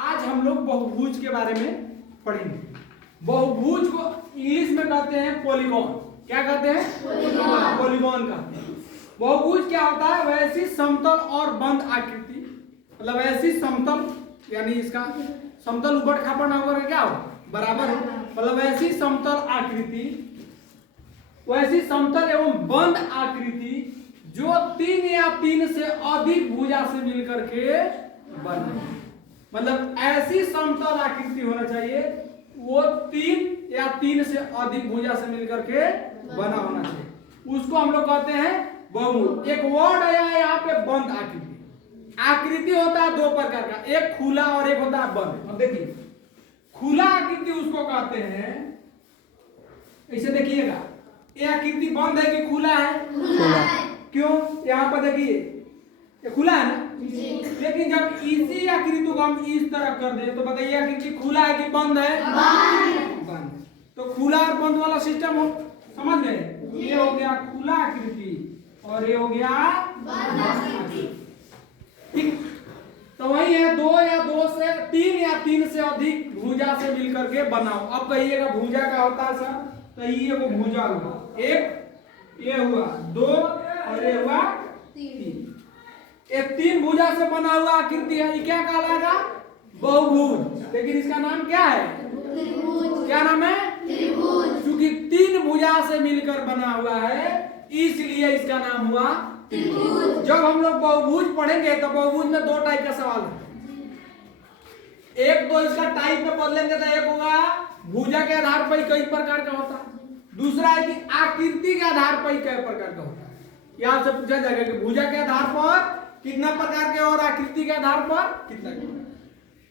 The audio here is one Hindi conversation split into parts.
आज हम लोग बहुभुज के बारे में पढ़ेंगे। बहुभुज को इंग्लिश में कहते हैं पॉलीगॉन। क्या कहते हैं? पॉलीगॉन कहते हैं। बहुभुज क्या होता है? वैसी समतल और बंद आकृति, मतलब ऐसी समतल, यानी इसका समतल ऊबड़ खाबड़ ना होकर क्या हो, बराबर हो, मतलब ऐसी समतल आकृति, वैसी समतल एवं बंद आकृति जो 3 या 3 से अधिक भुजा से मिलकर के बने। मतलब ऐसी समतल आकृति होना चाहिए वो 3 या 3 से अधिक भुजा से मिलकर के बना होना चाहिए, उसको हम लोग कहते हैं बहुभुज। एक वर्ड आया यहाँ पे बंद आकृति। आकृति होता है 2 प्रकार का, एक खुला और एक होता है बंद। अब देखिए खुला आकृति उसको कहते हैं, इसे देखिएगा, ये आकृति बंद है कि खुला है? खुला है। क्यों? यहाँ पर देखिए ये खुला है ना, लेकिन जब इसी आकृति को हम इस तरह कर दे तो बताइए आकृति खुला है कि बंद है? बंद। तो खुला और बंद वाला सिस्टम हो, समझ गए? ये हो गया खुला आकृति और ये हो गया बंद आकृति। ठीक, तो वही है 2 या 2 से 3 या 3 से अधिक भुजा से मिलकर के बनाओ। अब कहिएगा भुजा का होता है सर, तो ये वो भुजा हुआ, एक ये हुआ 2 और ये हुआ 3। ये 3 भुजा से बना हुआ आकृति है, ये क्या कहलाएगा? बहुभुज। लेकिन इसका नाम क्या है? त्रिभुज। क्या नाम है? त्रिभुज। क्योंकि 3 भुजा से मिलकर बना हुआ है इसलिए इसका नाम हुआ त्रिभुज। जब हम लोग बहुभुज पढ़ेंगे तो बहुभुज में 2 टाइप का सवाल है। एक तो इसका टाइप में बदलेंगे तो एक होगा भुजा के आधार पर कई प्रकार का होता है, दूसरा है कि आकृति के आधार पर कई प्रकार का होता है। यहाँ से पूछा जाएगा कि भुजा के आधार पर कितना प्रकार के और आकृति के आधार पर कितना।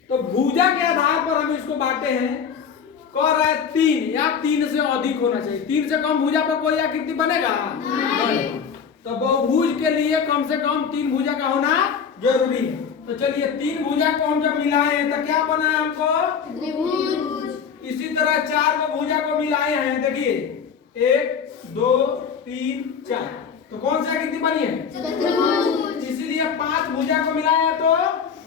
तो भुजा के आधार पर हम इसको बांटे हैं, कह रहा है 3 या 3 से अधिक होना चाहिए। 3 से कम भुजा पर कोई आकृति बनेगा नहीं। तो बहुभुज के लिए कम से कम 3 भुजा का होना जरूरी है। तो चलिए 3 भुजा को हम जब मिलाए हैं तो क्या बना है हमको? त्रिभुज। इसी तरह 4 को भुजा को मिलाए हैं, देखिए 1 2 3 4, तो कौन सी आकृति बनी है? चतुर्भुज। इसीलिए 5 भुजा को मिलाया तो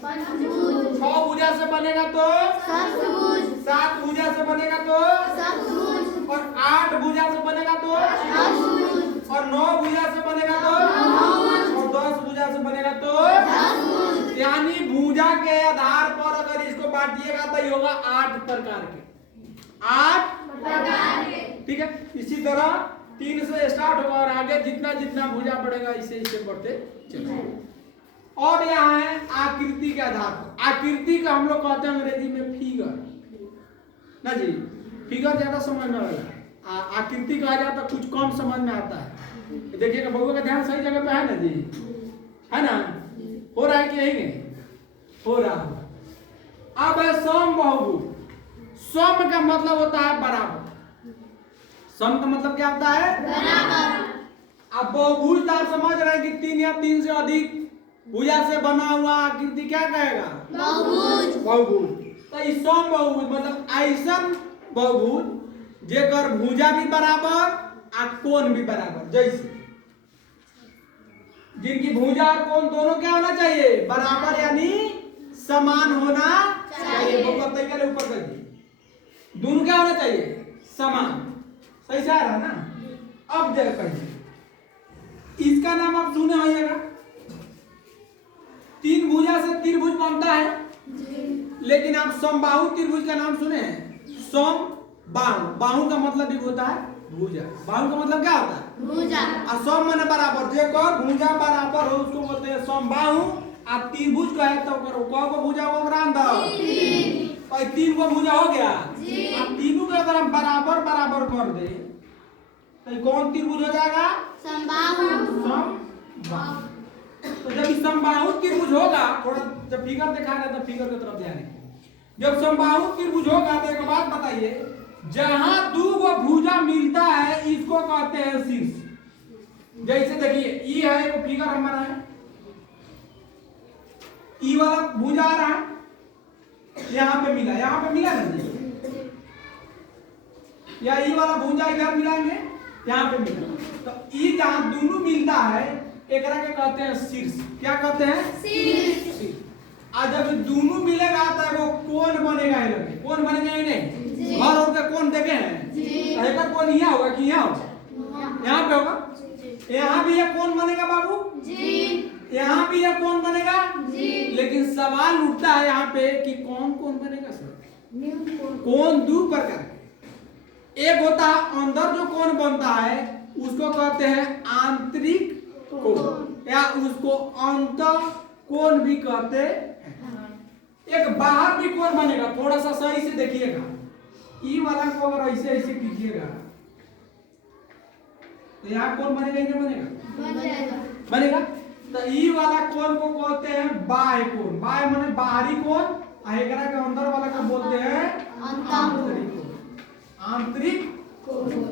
पंचभुज। 6 भुजा से बनेगा तो सप्तभुज। 7 भुजा से बनेगा तो सप्तभुज। और 8 भुजा से बनेगा तो अष्टभुज। और 9 भुजा से बनेगा तो नवभुज। और 10 भुजा से बनेगा तो दसभुज। यानी भुजा के आधार पर अगर इसको बांटिएगा तो ये होगा 8 प्रकार के, 8 प्रकार के। ठीक है, इसी तरह 3 से स्टार्ट होगा और आगे जितना जितना भुजा बढ़ेगा इसे इसे बढ़ते चलेगा। और यहाँ है आकृति के आधार पर। आकृति का हम लोग कहते हैं अंग्रेजी में फिगर ना जी। फिगर ज्यादा समझ में आएगा, आकृति कहा जाए तो कुछ कम समझ में आता है। देखिएगा बउआ का ध्यान सही जगह पे है ना जी, है ना? हो रहा है कि यही नहीं हो रहा है? अब है सम बहुभुज। सम का मतलब होता है बराबर। सम का मतलब क्या होता है? बराबर। अब बहुभुज आप समझ रहे हैं कि 3 या 3 से अधिक भुजा से बना हुआ आकृति क्या कहेगा? बहुभुज। बहुभुज। तो इस सम बहुभुज मतलब ऐसा बहुभुज जेकर भुजा भी बराबर और कोण भी बराबर, जैसे जिनकी भुजा और कोण दोनों क्या होना चाहिए? बराबर, यानी समान होना चाहिए। ऊपर कर दीजिए, दोनों क्या होना चाहिए? समान। सही से आ रहा ना? अब जरा कहिए, इसका नाम आप सुने होइएगा, 3 भुजा से त्रिभुज बनता है जी। लेकिन आप समबाहु त्रिभुज का नाम सुने हैं? समबाहु, बाहु का मतलब भी होता है भुजा, बाहु का मतलब क्या होता है? भुजा। और सम माने बराबर, जेकर भुजा बराबर हो उसको बोलते हैं समबाहु। और त्रिभुज कहे तो को भुजा हो अंदर 3 को भुजा हो गया जी। अब तीनों को अगर हम बराबर बराबर कर दे तो कौन त्रिभुज हो जाएगा? समबाहु। समबाहु। तो जब समबाहु त्रिभुज होगा, थोड़ा जब फिगर दिखाएगा तो फिगर की तरफ ध्यान रखिए। जब समबाहु त्रिभुज होगा तो एक बात बताइए, जहां 2 को भुजा मिलता है इसको कहते हैं शीर्ष। जैसे देखिए ई है, वो फिगर हमारा है, ई वाला भुजा आ रहा है, यहाँ पे मिला ना जी, या ई वाला भुजा इधर मिलाएंगे, यहाँ पे मिला। तो ई जहां दोनों मिलता है एकरा के कहते हैं शीर्ष। क्या कहते हैं? शीर्ष। और जब दोनों मिलेगा तो वो कोण बनेगा ये लगे, कोण बनेगा ये नहीं, बाहर और का कोण देखे हैं, एक कोण यहाँ होगा कि यहाँ होगा, यहाँ पे होगा, यहाँ भी ये कोण बनेगा बाबू जी, यहाँ भी ये कोण बनेगा जी। लेकिन सवाल उठता है यहाँ पे कि कौन कौन बनेगा सर, कोण दो प्रकार के, एक होता है अंदर जो कोण बनता है उसको कहते हैं आंतरिक कोण या उसको अंतः कोण भी कहते हैं। एक बाहर भी कोण बनेगा, थोड़ा सा सही से देखिएगा, ई वाला को अगर ऐसे ऐसे कीजिएगा तो यहाँ कोण बनेगा या नहीं बनेगा, बनेगा। तो ई वाला कोण को कहते हैं बाह्य कोण, बाह्य माने बाहरी कोण, एकरा के अंदर वाला को बोलते हैं आंतरिक कोण, आंतरिक कोण।